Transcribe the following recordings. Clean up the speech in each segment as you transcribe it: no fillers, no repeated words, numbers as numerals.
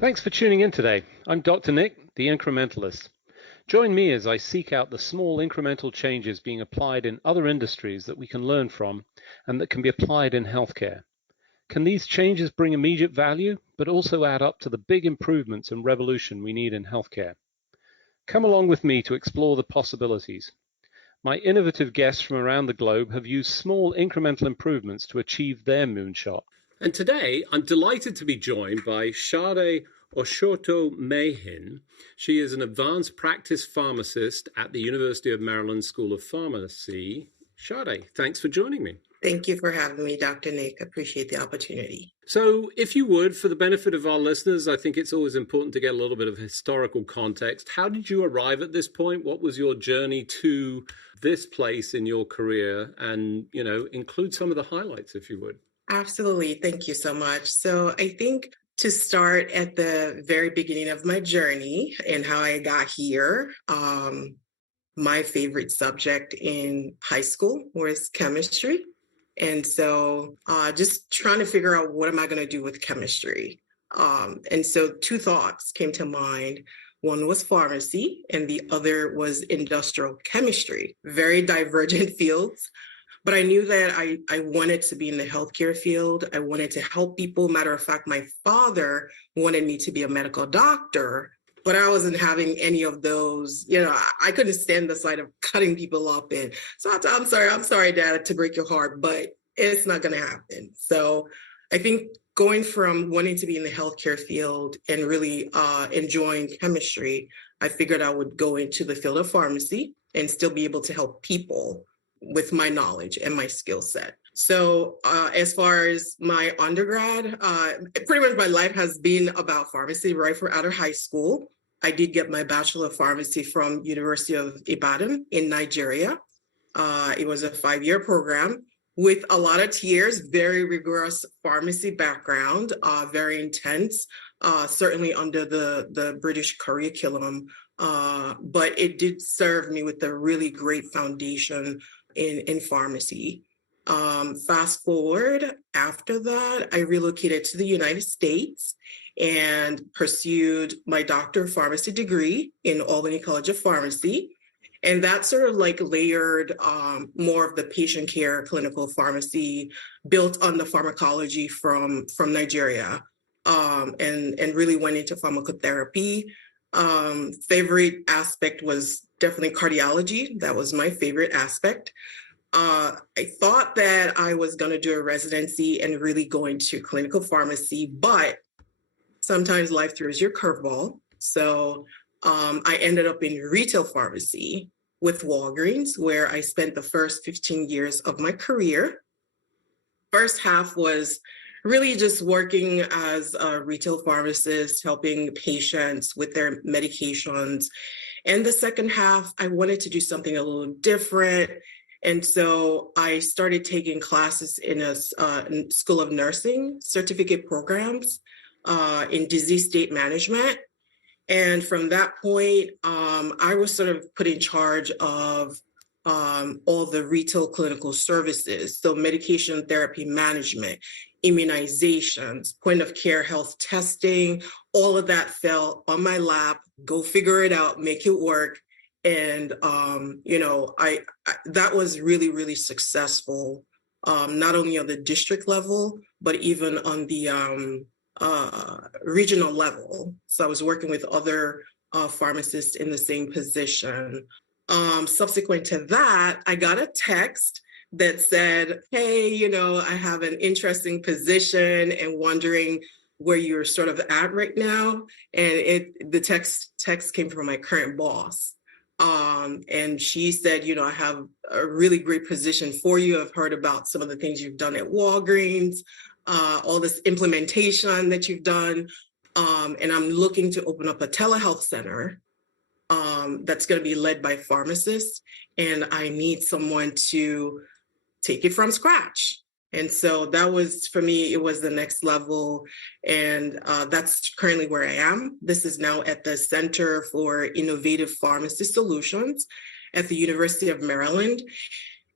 Thanks for tuning in today. I'm Dr. Nick, the Incrementalist. Join me as I seek out the small incremental changes being applied in other industries that we can learn from and that can be applied in healthcare. Can these changes bring immediate value, but also add up to the big improvements and revolution we need in healthcare? Come along with me to explore the possibilities. My innovative guests from around the globe have used small incremental improvements to achieve their moonshot. And today, I'm delighted to be joined by Sadé Osotimehin. She is an advanced practice pharmacist at the University of Maryland School of Pharmacy. Sadé, thanks for joining me. Thank you for having me, Dr. Nick. Appreciate the opportunity. So if you would, for the benefit of our listeners, I think it's always important to get a little bit of historical context. How did you arrive at this point? What was your journey to this place in your career? And, include some of the highlights, if you would. Absolutely. Thank you so much. So I think to start at the very beginning of my journey and how I got here, my favorite subject in high school was chemistry. And so just trying to figure out what am I going to do with chemistry. And so two thoughts came to mind. One was pharmacy and the other was industrial chemistry, very divergent fields. But I knew that I wanted to be in the healthcare field. I wanted to help people. Matter of fact, my father wanted me to be a medical doctor, but I wasn't having any of those. I couldn't stand the sight of cutting people up. And so I'm sorry, Dad, to break your heart, but it's not going to happen. So I think going from wanting to be in the healthcare field and really enjoying chemistry, I figured I would go into the field of pharmacy and still be able to help people with my knowledge and my skill set. So as far as my undergrad, pretty much my life has been about pharmacy right from out of high school. I did get my Bachelor of Pharmacy from University of Ibadan in Nigeria. It was a 5-year program with a lot of tears, very rigorous pharmacy background, very intense, certainly under the British curriculum. But it did serve me with a really great foundation in pharmacy. Fast forward, after that, I relocated to the United States and pursued my Doctor of Pharmacy degree in Albany College of Pharmacy. And that sort of layered more of the patient care clinical pharmacy built on the pharmacology from Nigeria, and really went into pharmacotherapy. Favorite aspect was definitely cardiology. That was my favorite aspect. I thought that I was going to do a residency and really go into clinical pharmacy, but sometimes life throws your curveball. So I ended up in retail pharmacy with Walgreens, where I spent the first 15 years of my career. First half was really just working as a retail pharmacist, helping patients with their medications. And the second half, I wanted to do something a little different. And so I started taking classes in a School of Nursing certificate programs in disease state management. And from that point, I was sort of put in charge of all the retail clinical services. So medication therapy management, immunizations, point of care health testing, all of that fell on my lap. Go figure it out, make it work. And, I that was really, really successful, not only on the district level, but even on the regional level. So I was working with other pharmacists in the same position. Subsequent to that, I got a text that said, hey, I have an interesting position and wondering where you're sort of at right now. And the text came from my current boss. And she said, I have a really great position for you. I've heard about some of the things you've done at Walgreens, all this implementation that you've done. And I'm looking to open up a telehealth center that's going to be led by pharmacists. And I need someone to take it from scratch. And so that was, for me, it was the next level. And that's currently where I am. This is now at the Center for Innovative Pharmacy Solutions at the University of Maryland.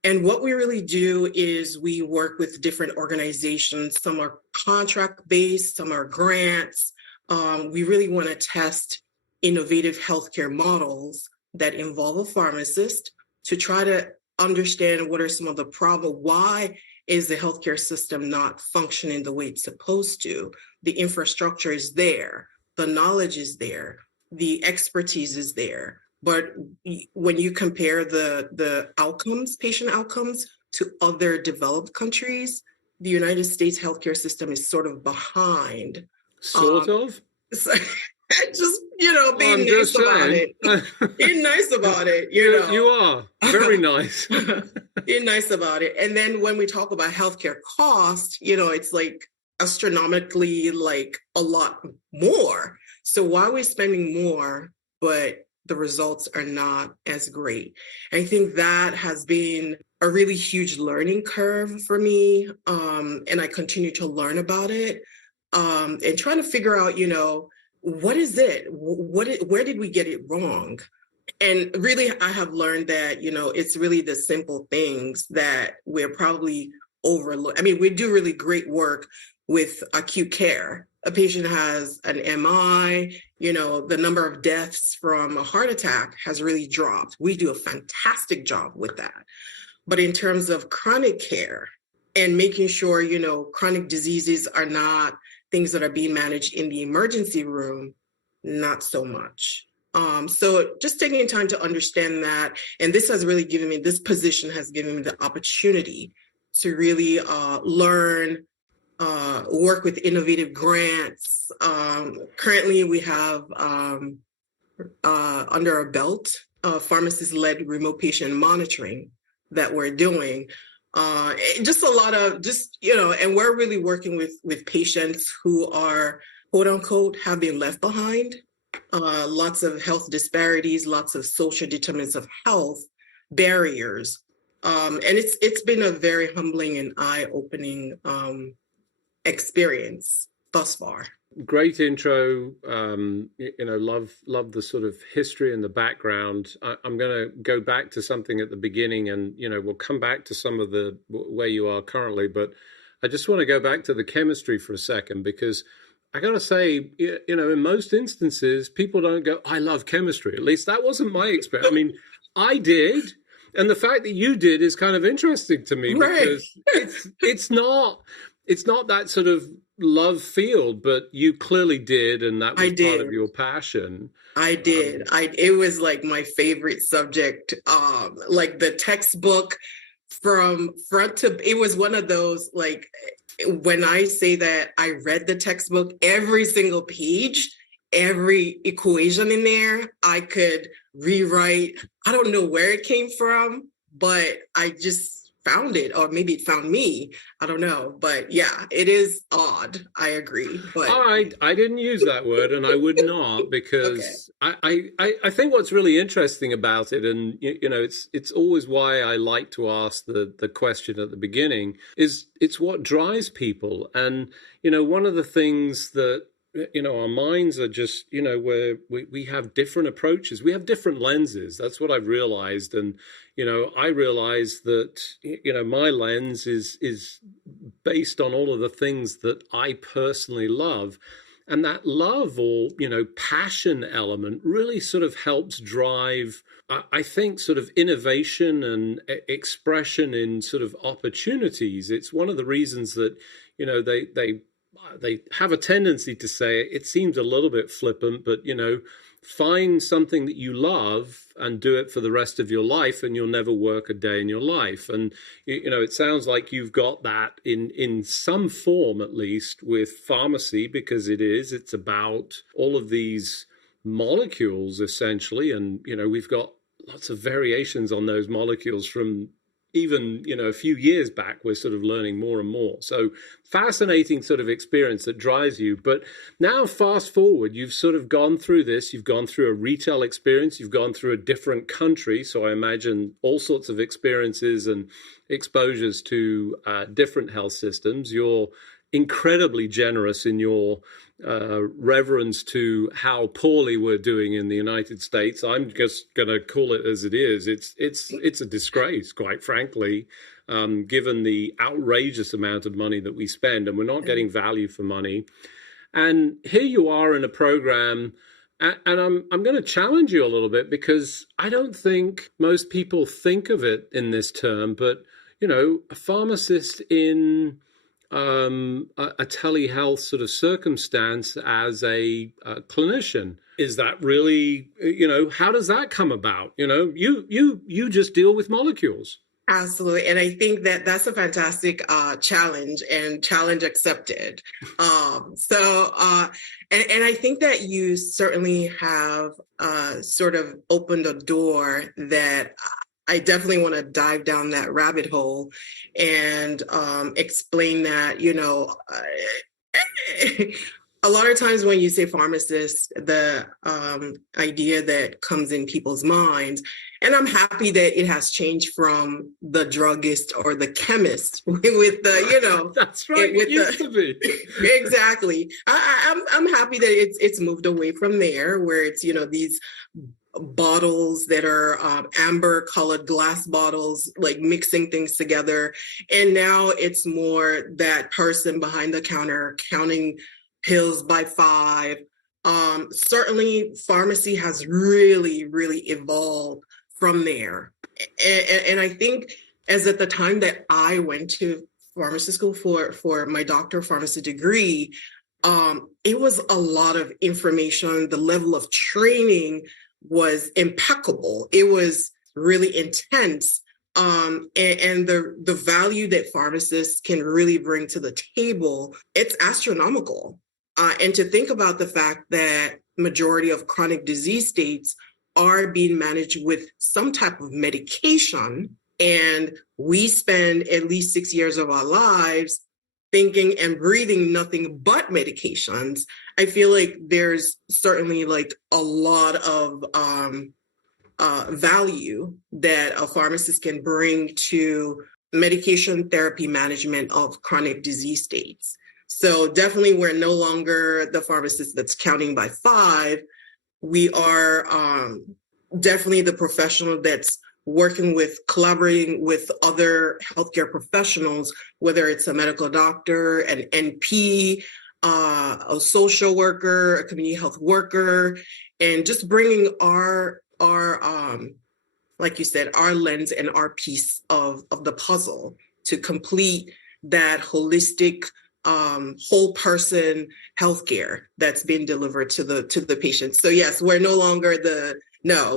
And what we really do is we work with different organizations. Some are contract-based, some are grants, we really want to test innovative healthcare models that involve a pharmacist to try to understand what are some of the problems. Why is the healthcare system not functioning the way it's supposed to? The infrastructure is there, the knowledge is there, the expertise is there. But when you compare the outcomes, patient outcomes, to other developed countries, the United States healthcare system is sort of behind. Sort of. So, just, being I'm nice just about saying. it. Being nice about it, You are very nice. Being nice about it. And then when we talk about healthcare cost, it's like astronomically, like a lot more. So why are we spending more, but the results are not as great? I think that has been a really huge learning curve for me. And I continue to learn about it, and trying to figure out, what is it? Where did we get it wrong? And really, I have learned that, it's really the simple things that we're probably overlook. I mean, we do really great work with acute care. A patient has an MI, the number of deaths from a heart attack has really dropped. We do a fantastic job with that. But in terms of chronic care and making sure, chronic diseases are not things that are being managed in the emergency room, not so much. So just taking time to understand that, and this position has given me the opportunity to really learn, work with innovative grants. Currently, we have under our belt pharmacist-led remote patient monitoring that we're doing. Just a lot of and we're really working with patients who are, quote unquote, have been left behind. Lots of health disparities, lots of social determinants of health barriers. And it's been a very humbling and eye-opening experience thus far. Great intro. Love the sort of history and the background. I'm going to go back to something at the beginning, and we'll come back to some of the where you are currently. But I just want to go back to the chemistry for a second, because I got to say, in most instances, people don't go, "I love chemistry." At least that wasn't my experience. I mean, I did. And the fact that you did is kind of interesting to me, because it's not that sort of love field, but you clearly did, and that was part of your passion. I did. It was like my favorite subject. Like the textbook from front to, it was one of those, like, when I say that I read the textbook, every single page, every equation in there, I could rewrite. I don't know where it came from, but I just found it, or maybe it found me. I don't know, but yeah, it is odd. I agree. But I didn't use that word, and I would not, because okay. I think what's really interesting about it, and it's always why I like to ask the question at the beginning, is it's what drives people. And one of the things that our minds are just, where we have different approaches. We have different lenses. That's what I've realized. And, I realized that, my lens is based on all of the things that I personally love. And that love, or, passion element really sort of helps drive, I think, sort of innovation and expression in sort of opportunities. It's one of the reasons that, they have a tendency to say, it seems a little bit flippant, but, find something that you love and do it for the rest of your life, and you'll never work a day in your life. And, it sounds like you've got that in some form, at least, with pharmacy, because it's about all of these molecules, essentially. And, we've got lots of variations on those molecules from even, a few years back. We're sort of learning more and more. So fascinating sort of experience that drives you. But now fast forward, you've sort of gone through this, you've gone through a retail experience, you've gone through a different country. So I imagine all sorts of experiences and exposures to different health systems. You're incredibly generous in your reverence to how poorly we're doing in the United States. I'm just going to call it as it is. It's a disgrace, quite frankly, given the outrageous amount of money that we spend, and we're not getting value for money. And here you are in a program, and I'm going to challenge you a little bit because I don't think most people think of it in this term, but a pharmacist in a telehealth sort of circumstance as a clinician. Is that really, how does that come about? You just deal with molecules. Absolutely. And I think that that's a fantastic challenge and challenge accepted. And I think that you certainly have sort of opened a door that I definitely want to dive down that rabbit hole and explain that, a lot of times when you say pharmacist, the idea that comes in people's minds, and I'm happy that it has changed from the druggist or the chemist with the, That's right. It used to be. Exactly. I'm happy that it's moved away from there, where it's these bottles that are amber colored glass bottles, like mixing things together, and now it's more that person behind the counter counting pills by 5. Certainly pharmacy has really, really evolved from there. And I think as at the time that I went to pharmacy school for my doctor of pharmacy degree, it was a lot of information. The level of training was impeccable. It was really intense. And the value that pharmacists can really bring to the table, it's astronomical. And to think about the fact that majority of chronic disease states are being managed with some type of medication, and we spend at least 6 years of our lives thinking and breathing nothing but medications. I feel like there's certainly like a lot of value that a pharmacist can bring to medication therapy management of chronic disease states. So definitely we're no longer the pharmacist that's counting by 5. We are definitely the professional that's collaborating with other healthcare professionals, whether it's a medical doctor, an NP, a social worker, a community health worker, and just bringing our like you said, our lens and our piece of the puzzle to complete that holistic whole person healthcare that's been delivered to the patient. So yes, we're no longer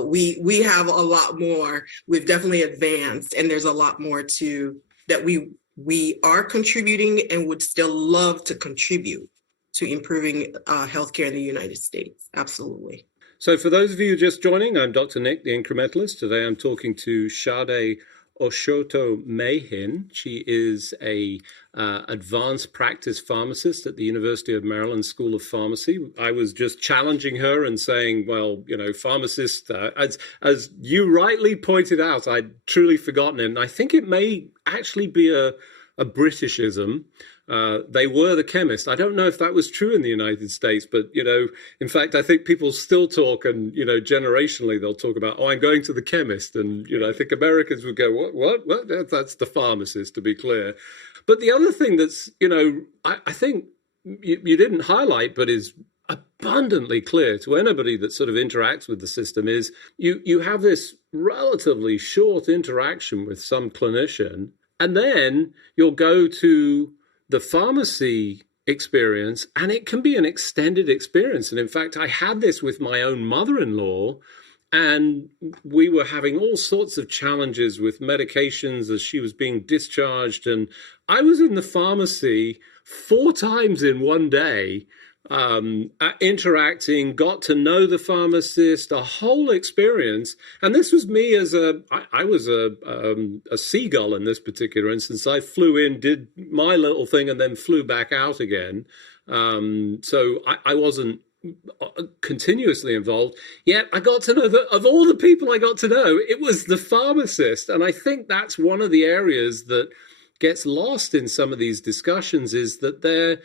we have a lot more. We've definitely advanced, and there's a lot more that we are contributing and would still love to contribute to improving healthcare in the United States. Absolutely. So for those of you just joining, I'm Dr. Nick, the Incrementalist. Today I'm talking to Sadé Osotimehin. She is a advanced practice pharmacist at the University of Maryland School of Pharmacy. I was just challenging her and saying, well, pharmacist, as you rightly pointed out, I'd truly forgotten it. And I think it may actually be a Britishism. They were the chemist. I don't know if that was true in the United States, but, in fact, I think people still talk and, generationally they'll talk about, oh, I'm going to the chemist. And, I think Americans would go, what? That's the pharmacist, to be clear. But the other thing that's, I think you didn't highlight, but is abundantly clear to anybody that sort of interacts with the system is you have this relatively short interaction with some clinician, and then you'll go to the pharmacy experience, and it can be an extended experience. And in fact, I had this with my own mother-in-law, and we were having all sorts of challenges with medications as she was being discharged. And I was in the pharmacy 4 times in one day, interacting, got to know the pharmacist, a whole experience. And this was me I was a seagull in this particular instance. I flew in, did my little thing, and then flew back out again. So I wasn't continuously involved, yet I got to know that of all the people I got to know, it was the pharmacist. And I think that's one of the areas that gets lost in some of these discussions, is that they're,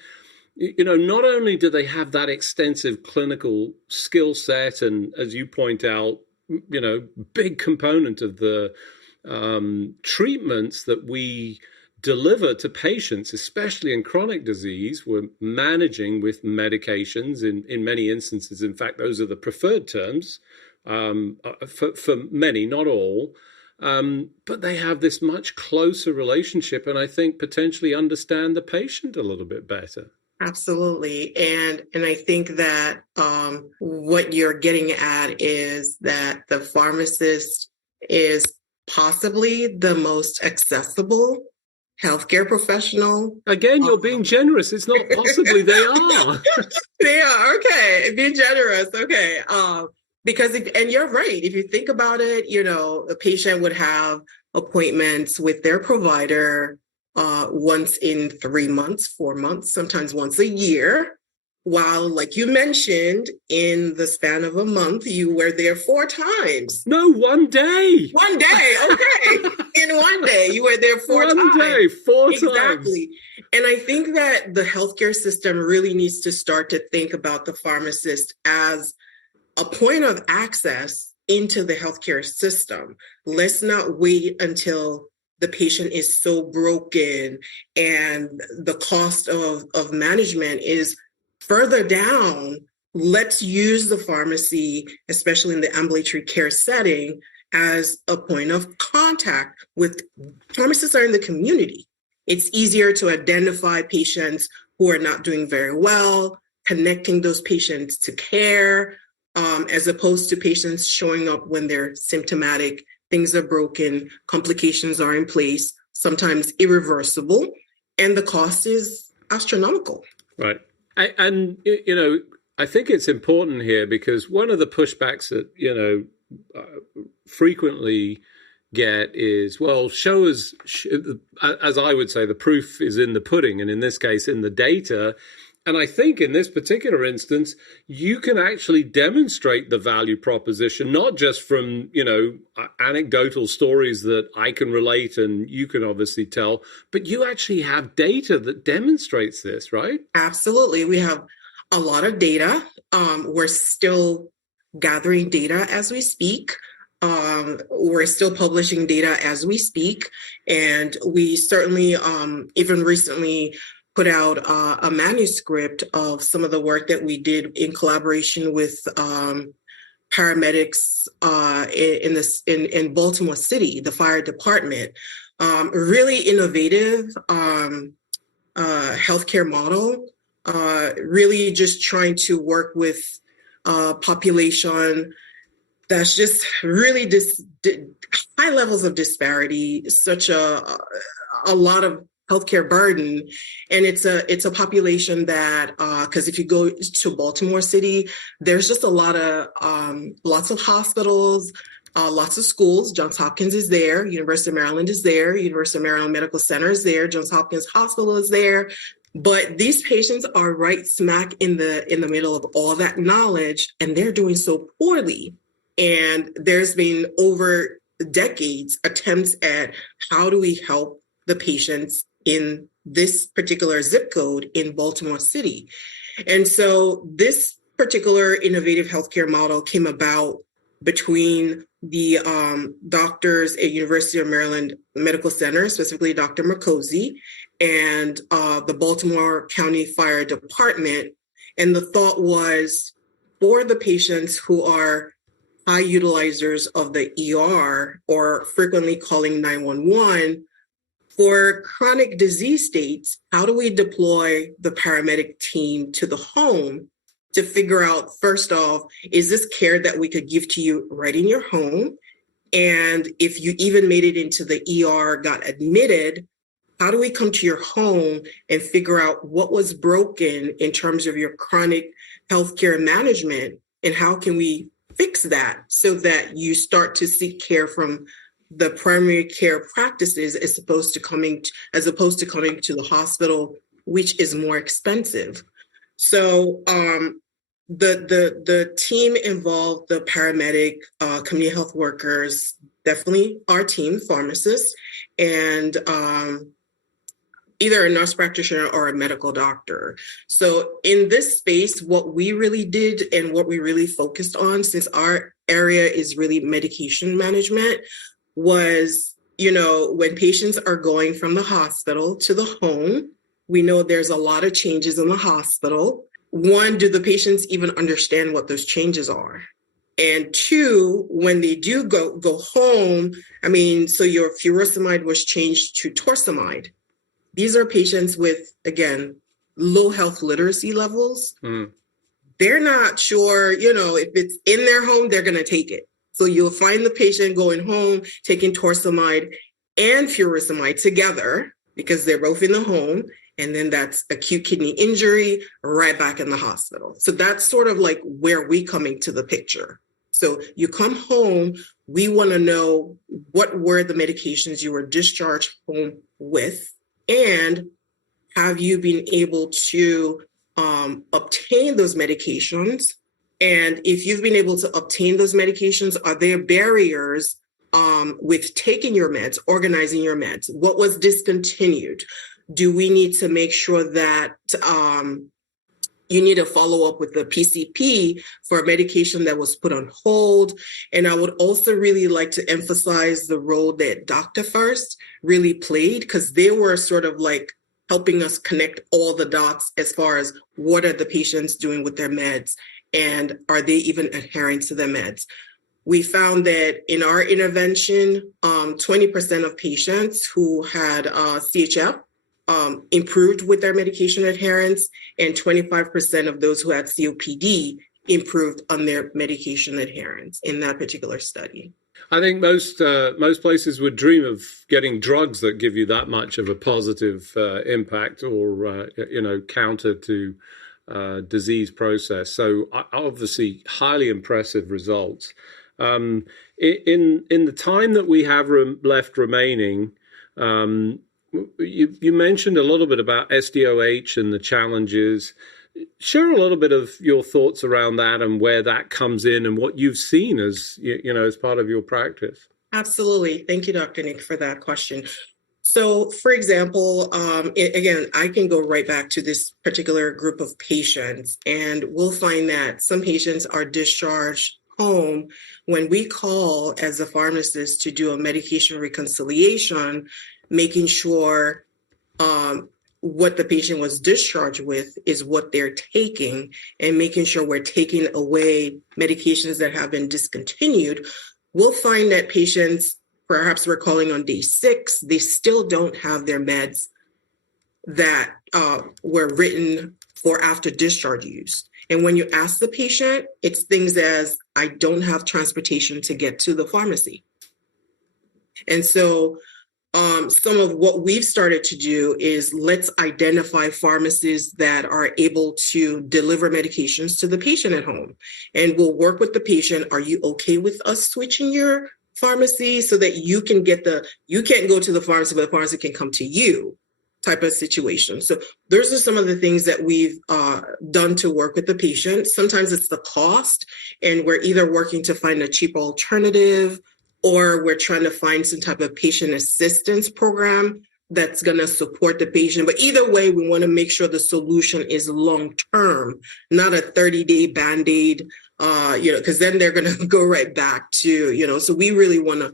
not only do they have that extensive clinical skill set, and as you point out, big component of the treatments that we deliver to patients, especially in chronic disease, we're managing with medications in many instances. In fact, those are the preferred terms for many, not all. But they have this much closer relationship, and I think potentially understand the patient a little bit better. Absolutely. And I think that what you're getting at is that the pharmacist is possibly the most accessible healthcare professional. Again, you're being generous. It's not possibly, they are. They are, okay. Being generous, okay. Because, and you're right, if you think about it, a patient would have appointments with their provider once in 3 months, 4 months, sometimes once a year. While, like you mentioned, in the span of a month, you were there 4 times. No, 1 day. 1 day, okay. In 1 day, you were there 4 times. 1 day, 4 times. Exactly. And I think that the healthcare system really needs to start to think about the pharmacist as a point of access into the healthcare system. Let's not wait until the patient is so broken and the cost of management is further down. Let's use the pharmacy, especially in the ambulatory care setting, as a point of contact with pharmacists are in the community. It's easier to identify patients who are not doing very well, connecting those patients to care, as opposed to patients showing up when they're symptomatic, things are broken, complications are in place, sometimes irreversible, and the cost is astronomical. Right. And I think it's important here because one of the pushbacks that, frequently get is, well, show us, as I would say, the proof is in the pudding, and in this case, in the data. And I think in this particular instance, you can actually demonstrate the value proposition, not just from, anecdotal stories that I can relate and you can obviously tell, but you actually have data that demonstrates this, right? Absolutely. We have a lot of data. We're still gathering data as we speak. We're still publishing data as we speak. And we certainly, even recently, put out a manuscript of some of the work that we did in collaboration with paramedics in Baltimore City, the fire department. Really innovative healthcare model, really just trying to work with a population that's just really high levels of disparity, such a lot of healthcare burden. And it's a population that, because if you go to Baltimore City, there's just a lot of lots of hospitals, lots of schools. Johns Hopkins is there, University of Maryland is there, University of Maryland Medical Center is there, Johns Hopkins Hospital is there. But these patients are right smack in the middle of all that knowledge, and they're doing so poorly. And there's been over decades attempts at how do we help the patients in this particular zip code in Baltimore City. And so this particular innovative healthcare model came about between the doctors at University of Maryland Medical Center, specifically Dr. Mercosi, and the Baltimore County Fire Department. And the thought was for the patients who are high utilizers of the ER or frequently calling 911, for chronic disease states, how do we deploy the paramedic team to the home to figure out, first off, is this care that we could give to you right in your home? And if you even made it into the ER, got admitted, how do we come to your home and figure out what was broken in terms of your chronic healthcare management? And how can we fix that so that you start to seek care from the primary care practices as opposed to coming to the hospital, which is more expensive. So the team involved the paramedic, community health workers, definitely our team, pharmacists, and either a nurse practitioner or a medical doctor. So in this space, what we really did and what we really focused on, since our area is really medication management, was when patients are going from the hospital to the home, we know there's a lot of changes in the hospital. One, do the patients even understand what those changes are? And two, when they do go home, so your furosemide was changed to torsemide. These are patients with, again, low health literacy levels. They're not sure, if it's in their home, they're going to take it. So you'll find the patient going home, taking torsemide and furosemide together because they're both in the home. And then that's acute kidney injury right back in the hospital. So that's sort of like where we come into the picture. So you come home, we want to know what were the medications you were discharged home with, and have you been able to obtain those medications? And if you've been able to obtain those medications, are there barriers with taking your meds, organizing your meds? What was discontinued? Do we need to make sure that you need to follow up with the PCP for a medication that was put on hold? And I would also really like to emphasize the role that Dr. First really played, because they were sort of like helping us connect all the dots as far as what are the patients doing with their meds and are they even adhering to their meds. We found that in our intervention, 20% of patients who had CHF improved with their medication adherence, and 25% of those who had COPD improved on their medication adherence in that particular study. I think most places would dream of getting drugs that give you that much of a positive impact or counter to disease process. So obviously, highly impressive results. In the time that we have left remaining, you mentioned a little bit about SDOH and the challenges. Share a little bit of your thoughts around that and where that comes in and what you've seen as as part of your practice. Absolutely. Thank you, Dr. Nick, for that question. So, for example, again, I can go right back to this particular group of patients, and we'll find that some patients are discharged home. When we call as a pharmacist to do a medication reconciliation, making sure what the patient was discharged with is what they're taking, and making sure we're taking away medications that have been discontinued, we'll find that patients, perhaps we're calling on day 6, they still don't have their meds that were written for after discharge use. And when you ask the patient, it's things as, I don't have transportation to get to the pharmacy. And so some of what we've started to do is let's identify pharmacies that are able to deliver medications to the patient at home. And we'll work with the patient. Are you okay with us switching your pharmacy so that you can you can't go to the pharmacy, but the pharmacy can come to you type of situation. So those are some of the things that we've done to work with the patient. Sometimes it's the cost, and we're either working to find a cheaper alternative, or we're trying to find some type of patient assistance program that's going to support the patient. But either way, we want to make sure the solution is long-term, not a 30-day Band-Aid, because then they're going to go right back to, so we really want to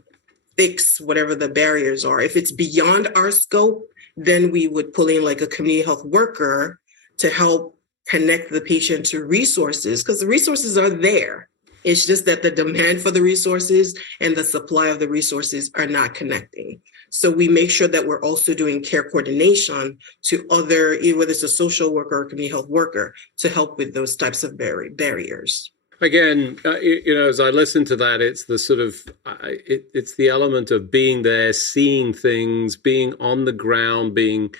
fix whatever the barriers are. If it's beyond our scope, then we would pull in like a community health worker to help connect the patient to resources, because the resources are there. It's just that the demand for the resources and the supply of the resources are not connecting. So we make sure that we're also doing care coordination to other, whether it's a social worker or community health worker, to help with those types of barriers. Again, as I listen to that, it's the sort of, it's the element of being there, seeing things, being on the ground, being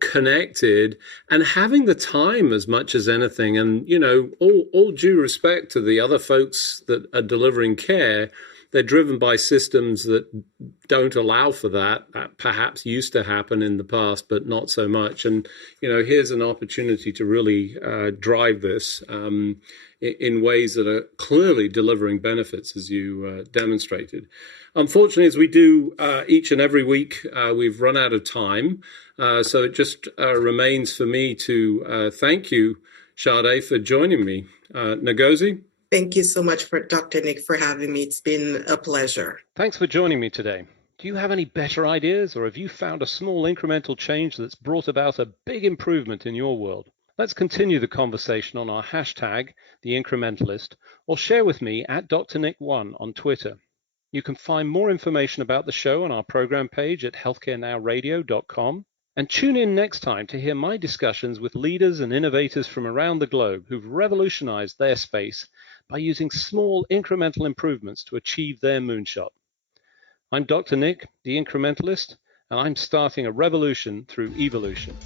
connected, and having the time as much as anything. And, all due respect to the other folks that are delivering care, they're driven by systems that don't allow for that. That perhaps used to happen in the past, but not so much. And, here's an opportunity to really drive this in ways that are clearly delivering benefits, as you demonstrated. Unfortunately, as we do each and every week, we've run out of time. So it just remains for me to thank you, Sadé, for joining me. Ngozi? Thank you so much, Dr. Nick, for having me. It's been a pleasure. Thanks for joining me today. Do you have any better ideas, or have you found a small incremental change that's brought about a big improvement in your world? Let's continue the conversation on our hashtag, The Incrementalist, or share with me at DrNick1 on Twitter. You can find more information about the show on our program page at healthcarenowradio.com. And tune in next time to hear my discussions with leaders and innovators from around the globe who've revolutionized their space by using small incremental improvements to achieve their moonshot. I'm Dr. Nick, the Incrementalist, and I'm starting a revolution through evolution.